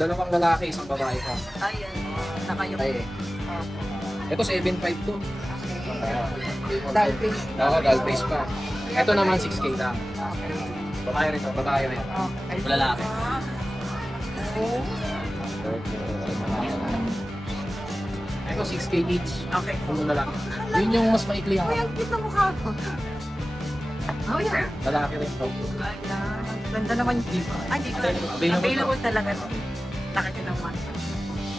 Dalawang lalaki, isang babae pa. Ayan. Nakayo. Ay. Ito 7.5 to. Doll face. Oo, doll face pa. Ito naman 6K lang. Babae rin to, babae rin. Lalaki. Oh. Ito 6K each. Okay. Puno na lang. Yun yung mas maikli ang Ay, ang cute na mukha ko. Oh, yeah. lalaki rin to. Ganda naman yung available talaga. Laki ka naman.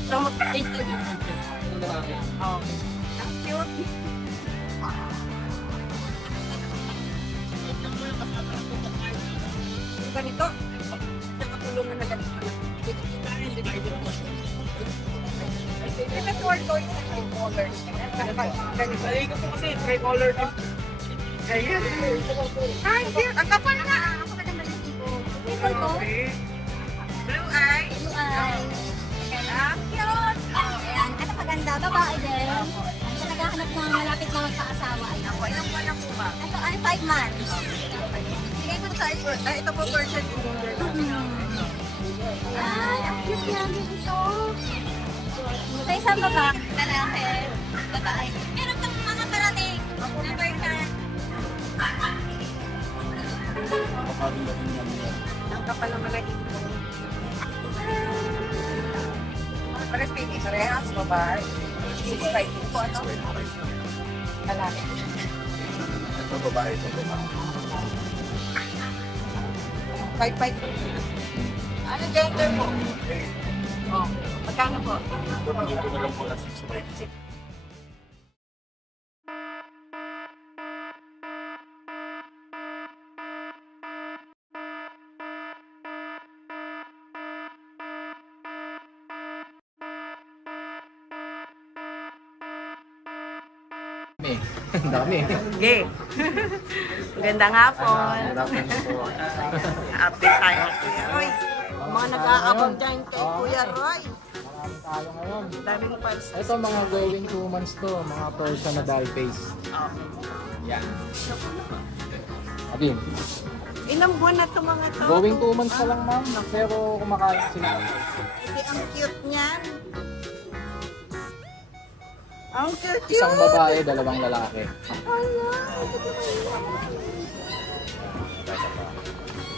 So, mag-take ka din. Lalaki. Okay. Ang cute. Yung ganito, nakatulungan na ganito. Ito short toys na tricolors. Ganito. Ay, gusto kasi tricolor din. Ayan. Ay, cute. Ang kapal na. Ako maganda ng tipo. People ko. Blue eye. Blue eye. Ah, cute. Ayan. Ito maganda. Babae din. Sa naghahanap ng malapit na magkakasawa. Ayan. Ako, ilang buwan na po ba? Ito ay 5 months. Bigay ko sa ito po version ko. Ay, ang cute yan. Ito. Sa isang baba, lalaki. Babae. Meron pang mga parating. Number 10. Ang kapal ng mga ito. Pares pili. Parehas, babae. 6'5" po. Ano? Lalaki. Ito babae, ito babae. 5'5". Ano gender mo? Oh, magkano po? Dito na lang po na 6'5". Ang dami. Okay. Magandang hapon. Hirapan na po. Update tayo. Roy, mga nag-aabang dyan kay Kuya Roy. Marami tayo ngayon. Daming fans. Ito mga going 2 months to, mga Persian na doll face. Yan. Abin. Ilang buwan na ito mga to? Going 2 months pa lang ma'am, pero kumakain sila. Hindi, ang cute niyan. Ang cute yun. Isang babae, dalawang lalaki.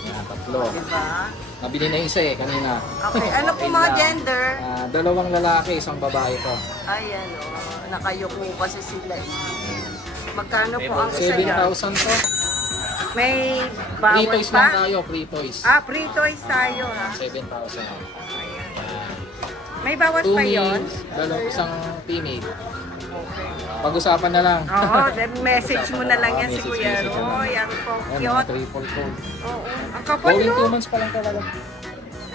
Yan, tatlo. Diba? Nabili na isa eh, kanina. Okay, ano po mga gender? Dalawang lalaki, isang babae pa. Ayan o, nakayuko kasi sila eh. Magkano po ang isa yan? 7,000 to. May Free bawal toys lang pa? tayo, free toys. Free toys tayo ha. 7,000. May bawas 2 pa yun? males, isang female. Pag-usapan na lang. Oo, then message mo na lang yan si Message Kuya na lang. Roy. Ang Mga cute. triple code. Oo, ang kapal Going no? 2 months pa lang talaga.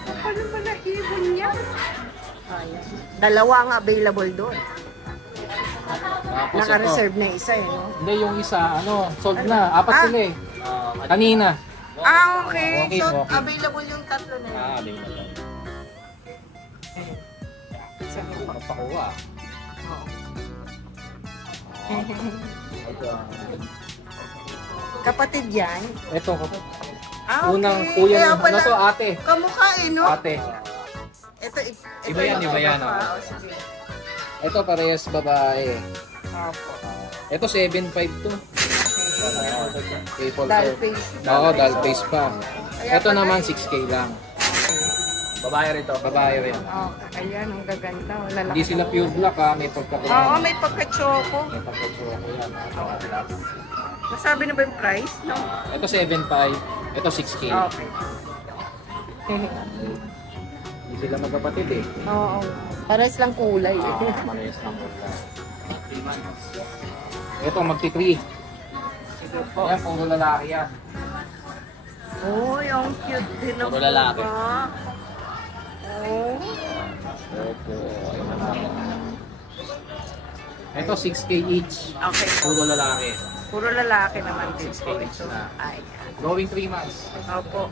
Kapal ng balahibon niya. Ayan. Dalawa ang available doon. Tapos Naka-reserve na isa eh, no? Hindi, yung isa, sold na. Apat sila eh. Kanina. Okay. Okay, So, okay. available yung tatlo na yun. Available. Isa na po. Magpakuha. Oo. Kapatid yan? Ito, Okay. unang kuya Kaya na. pala, Ito, ate. kamukha eh, no? Ate. Ito, Iba yan, yung iba yan, pa. oh. O, sige. Ito, parehas babae. Opo. Ito, 7.5 to. Triple Doll coat. face. Oo, doll face pa. Kaya Ito pala- naman, 6K lang. Babae rin to. Babae rin. Oh, ayan, ang gaganda. Oh, lalaki. Hindi sila pure black ha, may pagka-brown. Oo, may pagka-choco. May pagka-choco yan. Masabi na ba yung price? No? Ito 7.5, ito 6K. Okay. Hindi sila magkapatid eh. Oo. Pares lang kulay. Malayas lang po. Ito magti-3. Ayan, puro lalaki yan. Oh, yung cute din ng Puro lalaki. baba. Oh. Ito 6K each. Okay. Puro lalaki. Puro lalaki naman din 6K po each ito. na. Ayan. Going 3 months. Opo.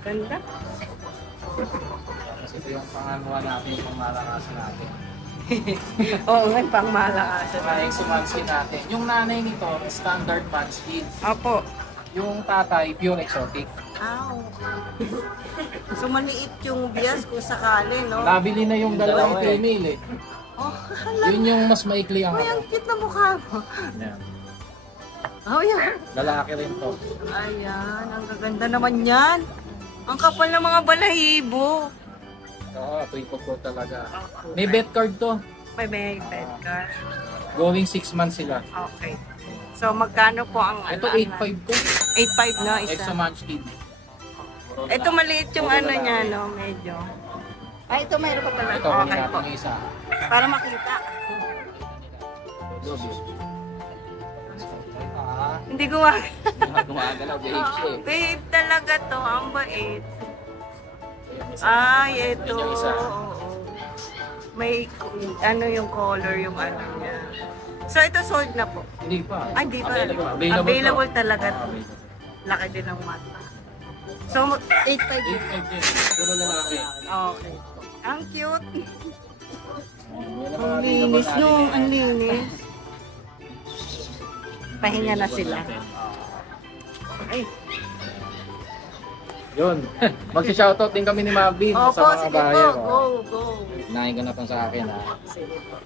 Ganda. Kasi ito yung panganuhan natin, yung pangmalakasan natin. Oo nga, pang malakasan. Maraming sumansin natin. Yung nanay nito, standard punch kid. Opo. Yung tatay, pure exotic. Ow. So maliit yung bias kung sakali, no? Nabili na yung dalawang female eh. Oh, Yun yung mas maikli ang Uy, ang cute na mukha mo. Yan. Oh, yan. Lalaki rin to. Ayan, ang gaganda naman yan. Ang kapal ng mga balahibo. Oo, triple coat talaga. May bet card to. May bed ka. Going 6 months sila. Okay. So, magkano po ang... Ito 8.5 to. 8.5 na isa. Extra munchkin. Ito maliit yung ano niya, no? Medyo. Ay, ito mayroon pa pala. Ito, kunin Okay po. natin yung isa. Para makita. Hindi Gumagalaw, diretso eh. Babe talaga to. Ang bait. Ay, ito. Yan yung isa. Oo. May ano yung color, yung ano niya. So, ito sold na po. Hindi pa. Ay, di ba? Available. Available to. talaga to. Available. Laki din ng mata. So, 8.5 din. 8.5 din. Puro lalaki. Okay. Ang cute. Yan ang Ang mga linis, available no? natin. Ang linis. Pahinga na sila. Ay. Yun. Magsi-shoutout din kami ni Mabin Opo, sa mga sige po. buyer. Go, go. Hinahin ko na to sa akin ha. Sige po.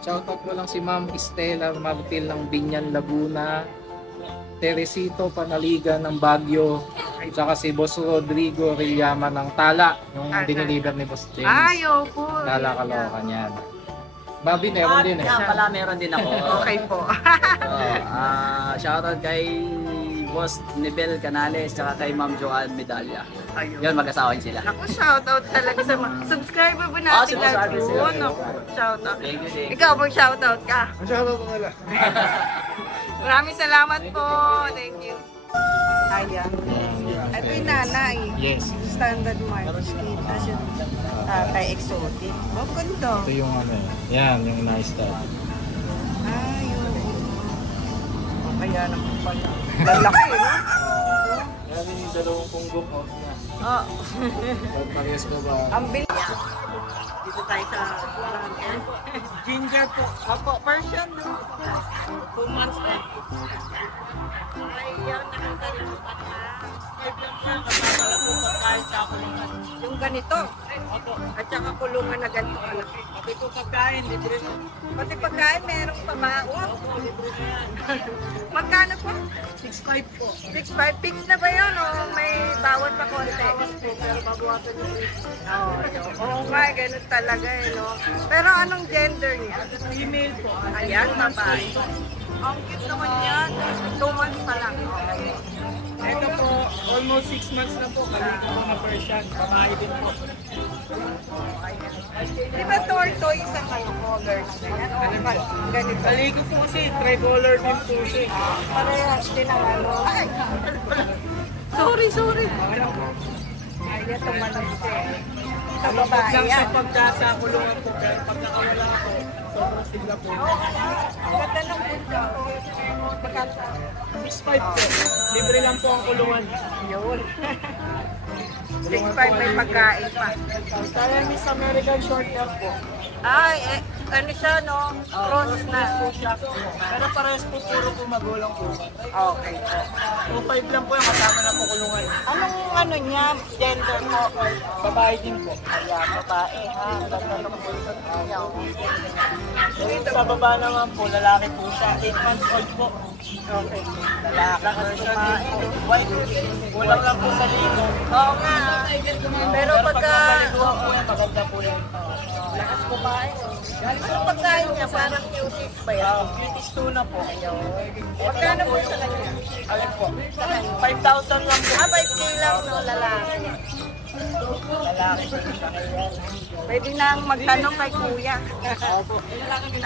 Shoutout mo lang si Ma'am Estela Martil ng Binyan, Laguna. Teresito Panaliga ng Baguio. Tsaka si Boss Rodrigo Rillama ng Tala. Yung diniliver ni Boss James. Ayaw po. Tala, Caloocan yan. Mabin, meron din eh. Kaya pala meron din ako. Okay po. Shoutout kay Boss Nibel Canales tsaka kay Ma'am Joanne Medalla. Ayun. Yan, mag-asawa sila. Ako, shoutout talaga sa mga subscriber ba natin subscriber sila. Shoutout. Thank you, thank you. Ikaw, mag-shoutout ka. Shoutout mo nila. Maraming salamat po. Thank you. Ayan. Ito yung nanay. Yes. Standard march. Tapos yung tatay exotic. Oh, ganda. Ito yung ano eh. Yan, yung nice stuff. Ay, oo. Oh, kaya naman pala. Lalaki, no? Yan yung dalawang punggong out na. Oh. Pagpares ko ba? Ang bilis. Dito tayo sa Ginger po. Apo, Persian, no? 2 months na. Ay, yan, nakakalimutan na. 5 lang po. Kasama lang po pagkain sa kulungan. Yung ganito. At saka kulungan na ganito kalaki. Pati po pagkain, libre po. Pati pagkain, merong pabaon. Libre na yan. Magkano po? 6.5 po. 6.5 fix na ba yun? O may bawat pa konti? Pero babawasan nyo rin. Oo nga, ganun talaga eh, no? Pero anong gender niya? Female po. Ayan, babae. Ang cute naman yan. 2 months pa lang. Okay. Ito po, almost 6 months na po. Kaliko mga Persian. Babae din po. Di ba tortoise ang ano, color na ganyan? O ganito? Kaliko po kasi, tricolor din po siya. Parehas din ang ano. Ay! Sorry. Ayan, tumalong siya. Ito babae Hanggang yan. sa pagkasa kulungan po. Pero pag nakawala ako, sobrang sigla po. Ang ganda ng punta ko. Magkano? 6.5 po. Libre lang po ang kulungan. Yun. 6.5 may pagkain pa. Kaya Miss American short hair po. Ay, ano siya, no? Cross na. Pero parehas po puro po magulang po. Okay. 2.5 lang po yung kasama na po kulungan. Anong ano niya, gender mo? Babae din po. Ayan, babae, ha? Ganda ng punta niya. Yung sa baba naman po, lalaki po siya. 8 months old po. Okay. Lalaki version din po. White. Kulang lang po sa ligo. Oo nga. Pero pagka... Maliguan po yan, maganda po yan. Lakas babae. Ano pagkain niya? Parang cuties pa yan. Cuties tuna po. Magkano po sa kanya? Alin po? 5,000 lang po. 5K lang, no? Lalaki. Lalaki. Pwede nang magtanong kay kuya.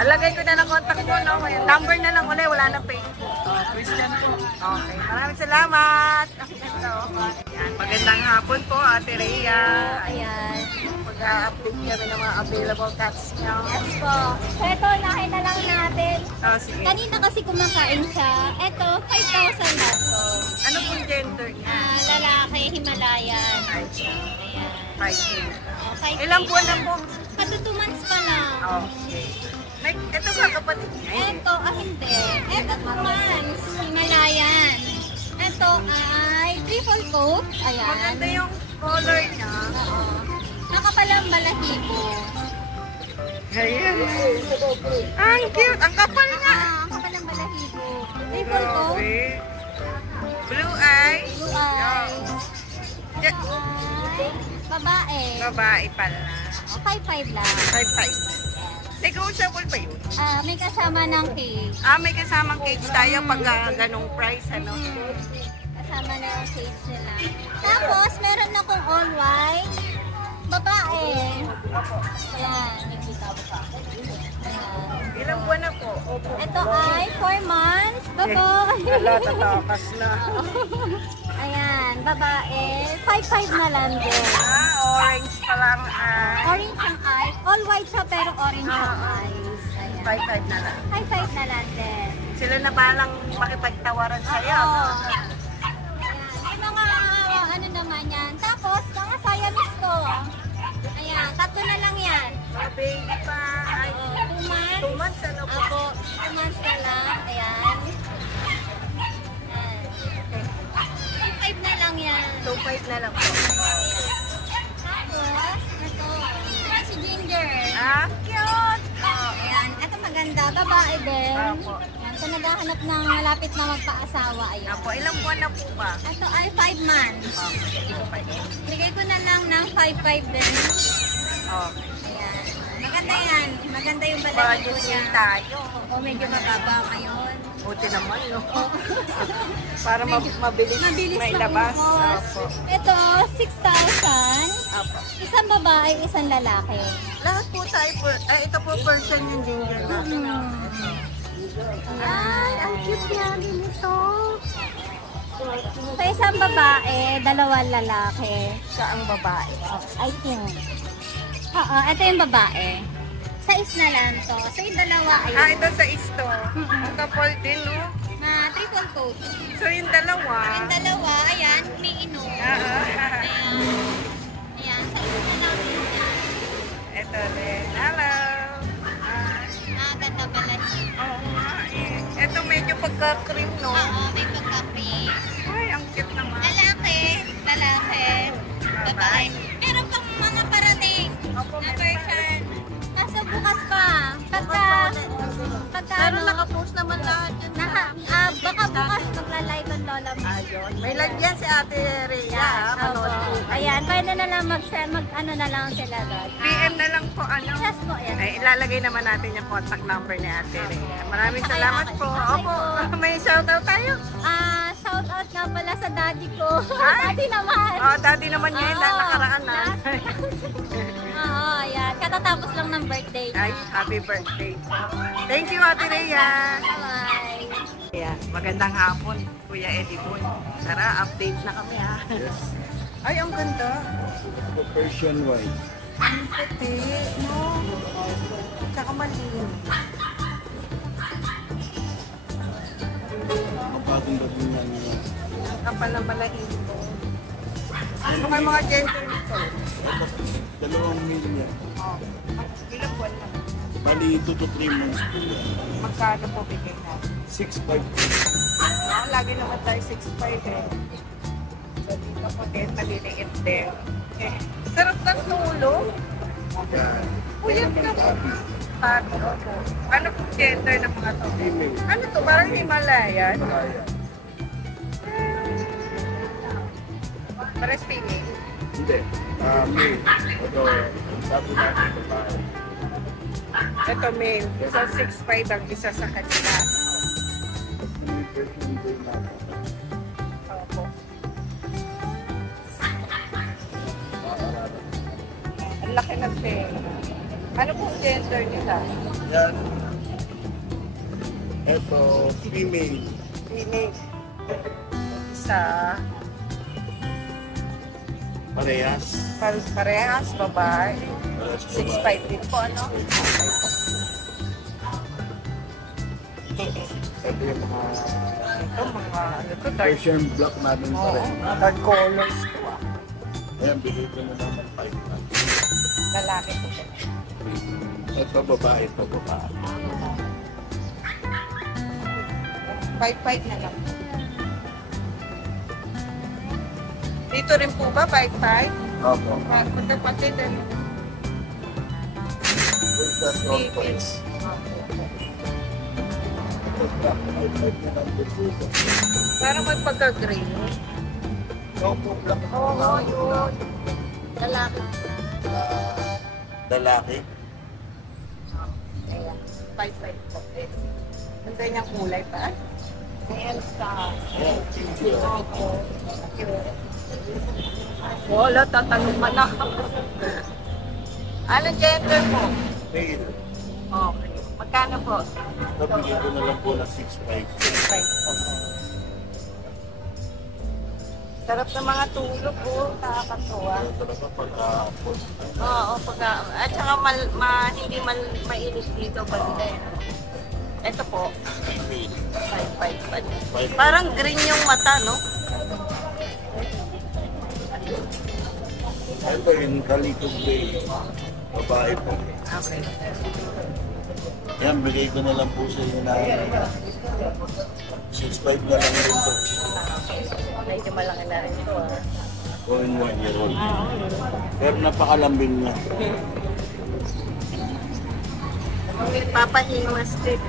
Alagay ko na ng contact mo, no? Number na lang ulit, wala na Facebook. Christian po. Okay, maraming salamat. Ayan, magandang hapon po, Ate Rhea. Ayan. Mag-update kami ng mga available cats niyo. Yes po. So ito, lahi na lang natin. Oh, sige. Kanina kasi kumakain siya. Ito, 5,000 na to. Ano pong gender niya? Lalaki, Himalayan. Ayan. 5K. Oh, 5K. Ilang buwan na po? Kato 2 months pa lang. Okay. Ito ba kapatid niya? Ito, hindi. Ito 2 months. Himalayan. Ito ay triple coat. Ayan. Maganda yung color niya. Oo. Nakapalang balahibo. Ayan. Ang cute. Ang kapal nga. Ang kapalang balahibo. Triple coat. Grabe. Blue eyes. Blue eyes. Yeah. Ay, babae. Babae pala. 5'5 lang. 5'5". Negotiable pa yun. May kasama ng cake. May kasamang cage tayo pag ganong price, ano? Kasama na yung cake nila. Tapos, meron akong all white. Babae. Ayan. Ayan. Ilang buwan na po? Ito ay 4 months. Babae. Wala, tatakas na. Ayan. Babae. 5'5 na lang din. Orange pa lang. Orange ang eyes. All white siya pero orange ang eyes. Ayan. 5'5 na lang. 5'5 na lang din. Sila na balang makipagtawaran sa'yo. Oo. no? Ayan. May mga ano naman yan. Tapos, mga Siamese ko. Ayan. 3 na lang yan. Baby pa. Ay, 2 months. 2 months, ano po? Apo, 2 months na lang. Ayan. Ayan. 5 na lang yan. 2.5 na lang po. Tapos, ito. Si Ginger. Cute! Ayan. Ito maganda. Babae din. Apo. Ayan. So, naghahanap ng malapit na magpa-asawa. Ayan. Apo, ilang buwan na po ba? Ito ay 5 months. Bigay ko na lang ng 5'5 din. Ayan. Maganda yan. Maganda yung balahibo Budget niya. din tayo. Oo, medyo mababa ngayon. Buti naman, no? Para mabilis, Mabilis may labas. maubos. Apo. Ito, 6,000. Apo. Isang babae, isang lalaki. Lahat po tayo, ito po version yung ginger natin. Ay, ang cute niya nito. Sa isang babae, 2 lalaki. Siya ang babae. I think. Oo, ito yung babae. Size na lang to. So yung dalawa ay Ito sa isto. Ang kapal din, no? na triple coat. So yung dalawa. Yung dalawa, ayan, umiinom. Ayan. Ayan, sa isa na lang din yan. Ito din. Hello. Ganda pala niya. Oo nga eh. Ito medyo pagka-cream, no? Oo, may pagka-free. Ay, ang cute naman. Lalaki, babae. Meron pang mga parating na version. Kaso bukas pa. Pagka Pero ano, nakapost naman lahat yun. baka bukas magla-live ang lola mo. Ayun. May lagyan si Ate Rhea. Manood po. Ayan, pwede na lang ano na lang sila doon. PM na lang po, ano? Yes po, ayan. Ay, ilalagay naman natin yung contact number ni Ate Rhea. Maraming Saka salamat yung po. akin. Opo, may shoutout tayo. Shout out nga pala sa daddy ko. Ay! Daddy naman. Dati naman niya yung Oo. nakaraan na. Oo, ayan. Katatapos lang ng birthday niya. Ay, happy birthday. Thank you, Ate Rhea. Bye. Yeah, magandang hapon, Kuya Eddie Boy. Tara, update na kami ha. Ay, ang ganda. Persian white. Ang puti, no? Tsaka malinis. Mapaganda din yan. Ang kapal na balahibo. Ano kayo mga gender nito? 2 million. Ilang buwan lang. Bali 2 to 3 months po yan. Magkano po bigay na? 6'5". Lagi naman tayo 6'5 eh. So, dito po din, maliliit din. Eh, sarap ng tulog. Puyat ka po. Pato po. Ano po gender ng mga to? Female. Ano to? Parang Himalayan? Kaya. Pares female. Hindi. Male. Ito, sabi natin babae. Ito male. Isa 6'5 ang isa sa kanila. May Persian din natin. Opo. Ang laki ng tail. Ano pong gender nila? Yan. Ito, female. Female. Isa. Parehas. Parehas, babae. Parehas 6'5 din po, ano? Ito yung mga Ito, mga ano to, dark. Persian black natin pa Oo, rin. dark colors to ah. Ayan, bigay ko na naman 5 na. Lalaki po siya. Ito babae, ito babae. 5'5 na lang. Dito rin po ba, 5-5? Opo. Magkapatid din. Plus all points. Ito, black. 5-5 na lang po. Parang may pagka-gray. Opo, black. Oo, yun. Lalaki. Lalaki. Ayan. 5-5 po. Ang ganyang kulay pa. Ayan sa... Opo. Wala, tatanong man ako. Anong gender mo? Male. Okay. Magkano po? Nabigyan ko na lang po ng 6'5". 5 po. Sarap ng mga tulog po. Nakakatuwa. Talaga pag-aapon. Oo, at saka hindi mainit dito banda. Ito po, 5 pa. Parang green yung mata, no? Ito yung Calico Gray. Babae po. Okay. Yan, bigay ko na lang po sa inyo na 6'5" na lang rin po. Medyo malaki na rin ito, ah. Going 1 year old. Pero napakalambing na. Papahimas din.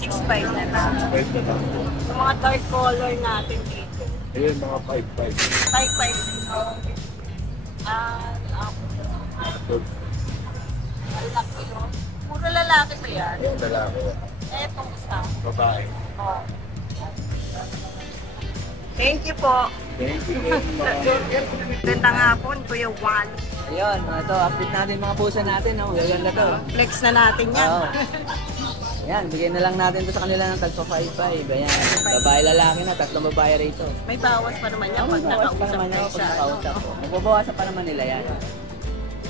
6'5 na lang. 6'5" na lang po. Yung mga dark color natin dito. Ayun, mga 5'5". 5'5". Lalaki, no? Puro lalaki ba yan? Yung lalaki. Etong isa. Babae. Oh. Thank you po. Thank you very much. Gandang hapon, Kuya Juan. Ayun, ito, update natin mga pusa natin. No? Gaganda to. Flex na natin yan. Oo. Ayan, bigyan na lang natin to sa kanila ng tagpo 5-5. Ayan, babae lalaki na, 3 babae rito. May bawas pa naman yan Ang pag bawas pa nakausap naman kayo ako pag sa nakausap ko. Magbabawasan pa naman nila yan.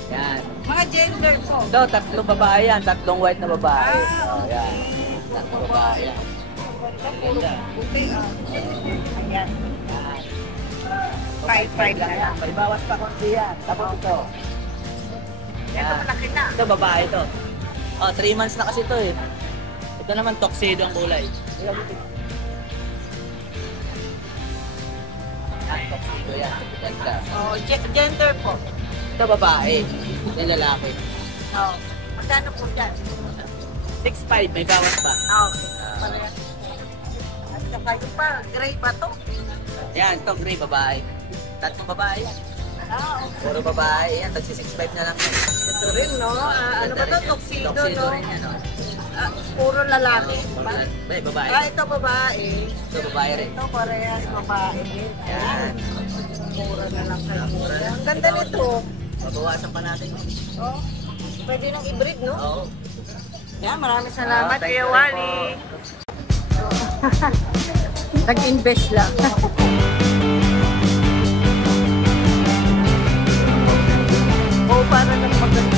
Yan. mga gender po. Ito, 3 babae yan, 3 white na babae. Ah. Oh, yan. 3 babae yan. Ganda. Buti, ah. Ayan. 5'5 na lang. May bawas pa konti yan. Tapos ito. Ito malaki na. Ito, babae to. Oh, 3 months na kasi ito eh. Ito naman, tuxedo ang kulay. Yan, tuxedo yan. Ganda. Oh, gender po. Ito, babae. Ito, lalaki. Oh. Magkano po dyan? 6'5", may bawas pa. Okay. Parehas. At saka yung pa, gray pa to. Yan, ito, gray, babae. 3 babae yan. Okay. Puro babae yan, tagsi 6'5" na lang. Ito rin, no? Ano ba to? Tuxedo, Tuxedo no? rin yan, no? Puro lalaki. May babae. Ito babae. Ito, babae rin. Ito parehas babae. Yan. Mura na lang kayo. Ang ganda nito. Mabawasan pa natin. Oh, pwede nang i-breed, no? Oo. Yan, maraming salamat, Thank Kuya you Wally. Nag-invest lang. Oh, para lang maganda.